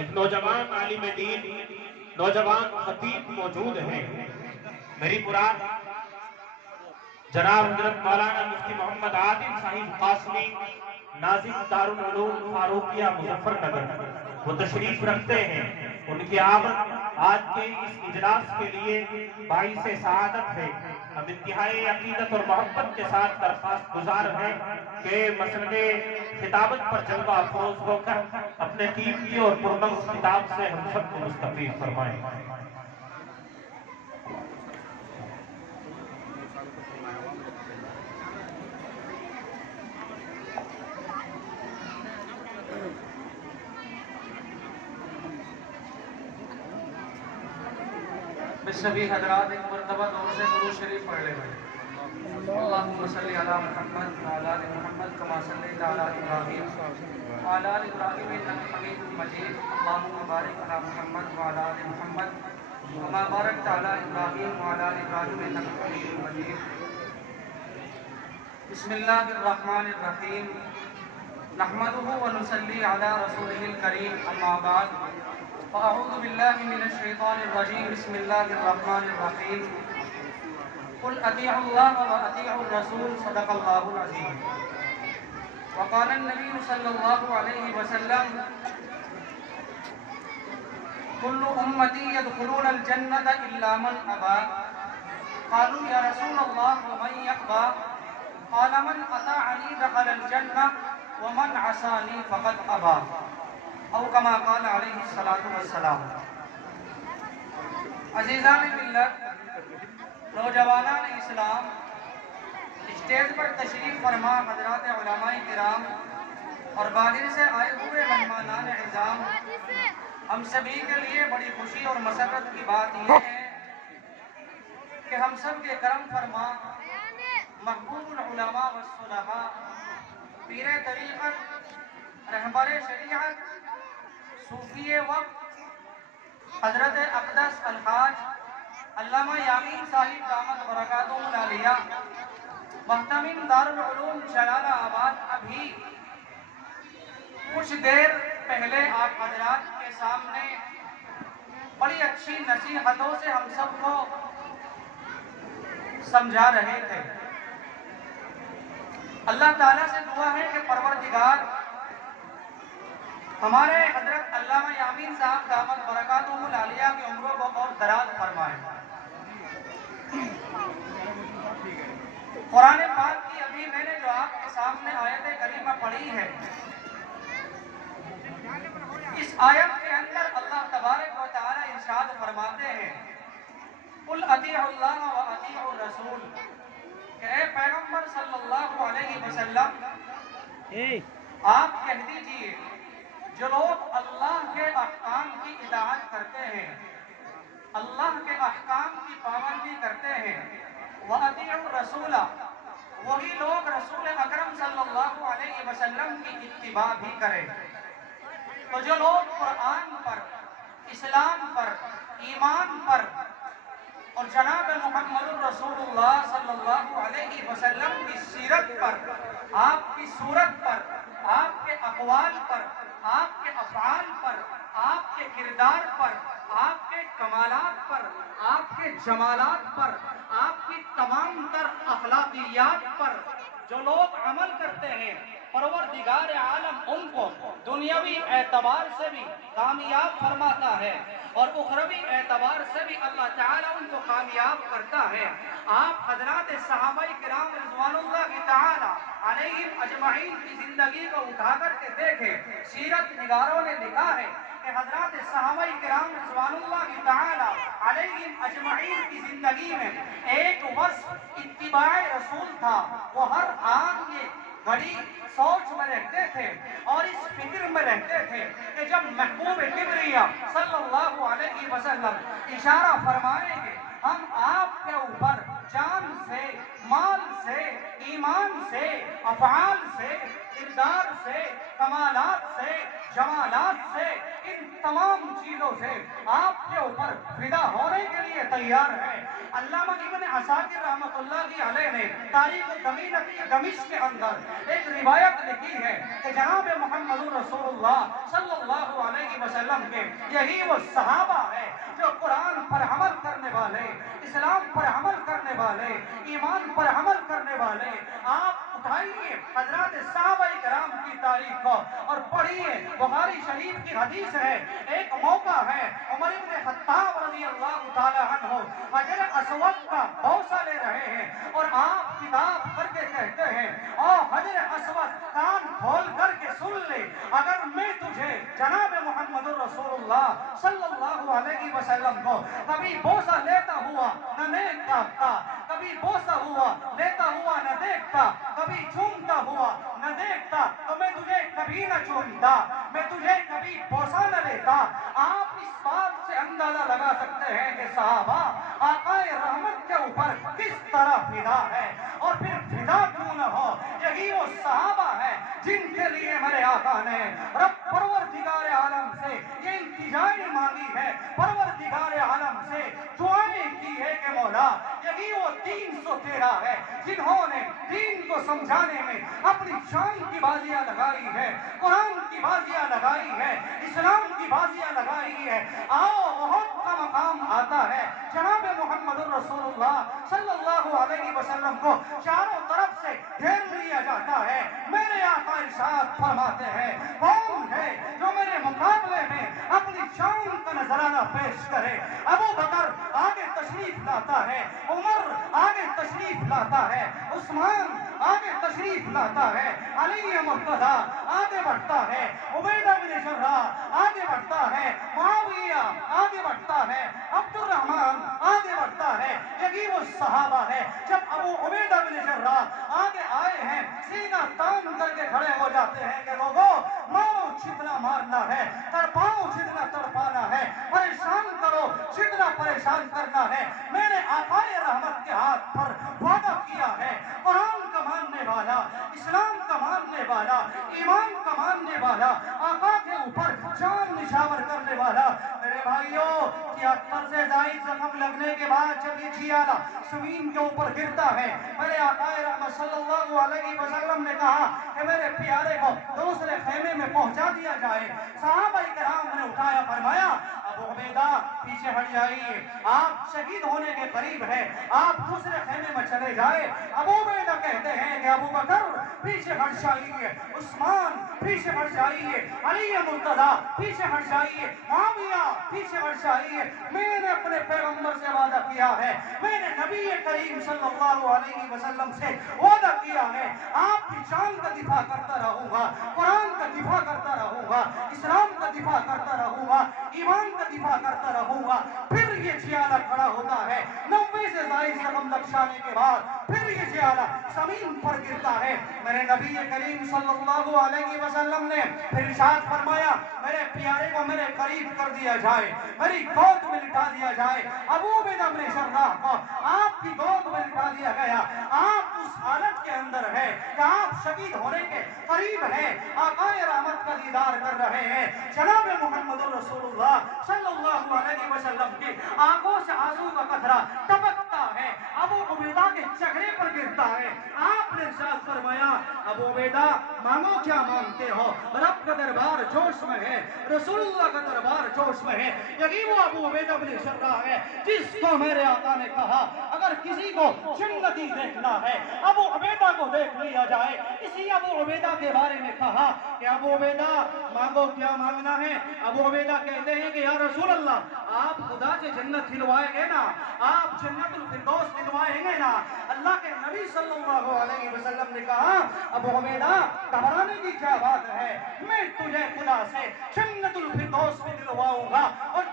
ایک نوجوان عالم دین، نوجوان خطیب موجود ہیں۔ میری مراد جناب حضرت مولانا مفتی محمد عادل صاحب قاسمی، ناظم دارالعلوم فاروقیہ مظفر نگر، وہ تشریف رکھتے ہیں۔ ان کی آمد آج کے اس اجلاس کے لیے باعث سعادت ہے۔ ہم انتہائی عقیدت اور محبت کے ساتھ درخواست گزار ہیں کہ مسئلے خطابت پر جلوہ افروز ہو کر اپنے قیمتی اور پرمغز خطاب سے ہم سب کو مستفید فرمائیں۔ سبھی حضرات ایک مرتبہ دور سے درود شریف پڑھ لے بھائی۔ اللہم صلی علی محمد وعلی آل محمد کما صلیت علی ابراہیم وعلی آل ابراہیم انک حمید مجید۔ اللہم بارک علی محمد وعلی آل محمد کما بارکت علی ابراہیم وعلی آل ابراہیم انک حمید مجید۔ بسم اللہ الرحمن الرحیم، نحمدہ ونصلی علی رسولہ الکریم، اما بعد فاعوذ باللہ من الشیطان الرجیم، بسم اللہ الرحمن الرحیم۔ قل اطیعوا اللہ و اطیعوا الرسول، صدق اللہ العظیم۔ وقال النبی صلی اللہ علیہ وسلم، کل امتی يدخلون الجنة الا من ابا، قالوا یا رسول اللہ ومن یأبا، قال من اطاعنی دخل الجنة ومن عصانی فقد ابا، او کما قال علیہ الصلاۃ والسلام۔ عزیزان ملت، نوجوانان اسلام، اسٹیج پر تشریف فرما حضرات علماء کرام اور باہر سے آئے ہوئے مہمانان اعظام، ہم سبھی کے لیے بڑی خوشی اور مسرت کی بات یہ ہے کہ ہم سب کے کرم فرما محبوب العلماء والصلحاء، پیر طریقت، رہبر شریعت، صوفی وقت، حضرت اقدس الحاج علامہ یامین صاحب دامت برکاتہم العالیہ، محتمم دارالعلوم جلالہ آباد، ابھی کچھ دیر پہلے آپ حضرات کے سامنے بڑی اچھی نصیحتوں سے ہم سب کو سمجھا رہے تھے۔ اللہ تعالیٰ سے دعا ہے کہ پروردگار ہمارے حضرت علامہ یامین صاحب دامت برکاتہم العالیہ کی عمروں کو اور دراز فرمائے۔ قرآن پاک کی ابھی میں نے جو آپ کے سامنے آیت کریمہ پڑھی ہے، اس آیت کے اندر اللہ تبارک و تعالی ارشاد فرماتے ہیں، قل اطیعوا اللہ و اطیعوا الرسول، کہ اے پیغمبر صلی اللہ علیہ وسلم آپ کہہ دیجئے جو لوگ اللہ کے احکام کی اطاعت کرتے ہیں، اللہ کے احکام کی پابندی کرتے ہیں، وَأَطِيعُوا الرَّسُولَ، وہی لوگ رسول اکرم صلی اللہ علیہ وسلم کی اتباع بھی کریں۔ تو جو لوگ قرآن پر، اسلام پر، ایمان پر اور جناب محمد الرسول اللہ صلی اللہ علیہ وسلم کی سیرت پر، آپ کی صورت پر، آپ کے اقوال پر، آپ کے افعال پر، آپ کے کردار پر، آپ کے کمالات پر، آپ کے جمالات پر، آپ کی تمام تر اخلاقیات پر جو لوگ عمل کرتے ہیں، پروردگار عالم ان کو دنیاوی اعتبار سے بھی کامیاب فرماتا ہے اور اخروی اعتبار سے بھی اللہ تعالیٰ ان کو کامیاب کرتا ہے۔ آپ حضرات صحابہ کرام رضوان اللہ تعالیٰ علیہم اجمعین کی زندگی کو اٹھا کر کے دیکھیں، سیرت نگاروں نے لکھا ہے کہ حضرات صحابہ کرام رضوان اللہ تعالیٰ علیہم اجمعین کی زندگی میں ایک وصف اتباع رسول تھا۔ وہ ہر آن یہ گھڑی سوچ میں رہتے تھے اور اس فکر میں رہتے تھے کہ جب محبوب کبریہ صلی اللہ علیہ وسلم اشارہ فرمائیں گے، ہم آپ کے اوپر جان سے، مال سے، ایمان سے، افعال سے، کردار سے، کمالات سے، جمالات سے، ان تمام چیزوں سے آپ کے اوپر فدا ہونے کے لیے تیار ہے۔ علامہ ابن عساکر رحمۃ اللہ علیہ نے تاریخ دمشق کے اندر ایک روایت لکھی ہے کہ جناب محمد رسول اللہ صلی اللہ علیہ وسلم کے یہی وہ صحابہ ہے جو قرآن پر عمل کرنے والے، اسلام پر عمل کرنے والے، ایمان پر عمل کرنے والے۔ آپ اٹھائیے حضرات صحابہ کرام کی تاریخ کو اور پڑھیے، بخاری شریف کی حدیث ہے، ایک موقع ہے عمر بن خطاب رضی اللہ تعالی عنہ حجر اسود کا بوسہ لے رہے ہیں اور آپ کتاب کر کے کہتے ہیں، او حجر اسود کان کھول کر کے سن لے، اگر میں تجھے جناب محمد رسول اللہ صلی اللہ علیہ وسلم کو کبھی بوسہ لیتا ہوا نہ دیکھتا، کبھی بوسہ ہوا لیتا ہوا نہ دیکھتا، کبھی چومتا ہوا نہ دیکھتا تو میں تجھے کبھی نہ چومتا، میں تجھے کبھی بوسہ نہ لیتا۔ آپ اس بات سے اندازہ لگا سکتے ہیں کہ صحابہ آقا رحمت کے اوپر کس طرح فدا ہے، اور پھر فدا کیوں نہ ہو، یہی وہ صحابہ ہے جن کے لیے میرے آقا نے رب پروردگار عالم سے یہ التجائیں مانگی ہے، پروردگار عالم سے دعائیں کی ہے کہ مولا یہی وہ 313 ہے جنہوں نے دین کو سمجھانے میں اپنی جان کی بازیاں لگائی ہے، قرآن کی بازیاں لگائی ہے، اسلام کی بازیاں لگائی ہے۔ آؤ احد کا مقام آتا ہے، جناب محمد رسول اللہ صلی اللہ علیہ وسلم کو چاروں طرف سے گھیر لیا جاتا ہے۔ میرے آقا ارشاد فرماتے ہیں، کون ہے جو میرے مقابلے میں اپنی جان کا نذرانہ پیش کرے؟ ابو بکر آگے تشریف لاتا ہے، عمر آگے تشریف لاتا ہے، عثمان آگے تشریف لاتا ہے، علی مرتضیٰ آگے بڑھتا ہے، عبیدہ بن جراح آگے بڑھتا ہے، معاویہ آگے بڑھتا ہے، عبد الرحمن آگے بڑھتا ہے۔ یہی وہ صحابہ ہے، جب ابو عبیدہ بن جراح آگے آئے ہیں سینہ تان کر کے کھڑے ہو جاتے ہیں کہ لوگوں مارو جتنا مارنا ہے، تڑپاؤ جتنا تڑپانا ہے، پریشان کرو جتنا پریشان کرنا ہے۔ میرے آقا رحمت کے ہاتھ پر وعدہ کیا ہے، قرآن کا ماننے والا، اسلام کا ماننے والا، ایمان کا ماننے والا، آقا کے اوپر جان نشاور کرنے والا۔ میرے بھائیوں 73 سے زائد زخم لگنے کے بعد جب یہ جھیالہ زمین کے اوپر گرتا ہے، میرے آقا رحمت صلی اللہ علیہ وسلم نے کہا کہ میرے پیارے کو دوسرے خیمے میں پہنچا دیا جائے۔ صحابہ کرام نے اٹھایا، فرمایا ابو عبیدہ پیچھے ہٹ جائیے، آپ شہید ہونے کے قریب ہیں، آپ دوسرے خیمے میں چلے جائے۔ ابو عبیدہ کہتے ہیں کہ ابو بکر پیچھے ہٹ جائیے، عثمان پیچھے ہٹ جائیے، علی مرتضیٰ پیچھے ہٹ جائیے، معاویہ پیچھے ہٹ جائیے۔ میں نے اپنے پیغمبر سے وعدہ کیا ہے، میں نے نبی کریم صلی اللہ علیہ وسلم سے وعدہ کیا ہے، آپ کی جان کا دفاع کرتا رہوں گا، قرآن کا دفاع کرتا رہوں گا، اسلام کا دفاع کرتا رہوں گا، ایمان کا دفاع کرتا رہوں گا۔ پھر یہ جھیالہ کھڑا ہوتا ہے، 90 سے زائد زخم لگانے کے بعد پھر یہ جھیالہ زمین پر گرتا ہے۔ میرے نبی کریم صلی اللہ علیہ وسلم نے پھر ارشاد فرمایا، میرے پیارے کو میرے قریب کر دیا جائے، میری گود میں لٹا دیا جائے۔ ابو عبیدہ بن جراح کو آپ کی گود میں لٹا دیا گیا۔ آپ اس حالت کے اندر ہے کہ آپ شہید ہونے کے قریب ہیں، آقا رحمت کا دیدار کر رہے ہیں۔ جناب محمد رسول اللہ صلی اللہ علیہ وسلم کی آنکھوں سے آنسو کا قطرہ ٹپکتا ہے، ابو عبیدہ کے چہرے پر گرتا ہے۔ آپ نے ارشاد فرمایا، ابو عبیدہ مانگو کیا مانگتے ہو، رب کا دربار جوش میں ہے، رسول اللہ کا دربار جوش میں ہے۔ یہی وہ ابو عبیدہ بن جراح ہے جس کو میرے آقا نے کہا اگر کسی کو جنتی دیکھنا ہے ابو عبیدہ کو دیکھ لیا جائے۔ اسی ابو عبیدہ کے بارے میں کہا کہ ابو عبیدہ مانگو کیا مانگنا ہے۔ ابو عبیدہ کہتے ہیں کہ یا رسول اللہ آپ خدا سے جنت دلوائیں گے نا، آپ جنت الفردوس دلوائیں گے نا۔ اللہ کے نبی صلی اللہ علیہ وسلم نے کہا ابو عبیدہ گھبرانے کی کیا بات ہے، میں تجھے خدا سے جنت الفردوس بھی دلواؤں گا اور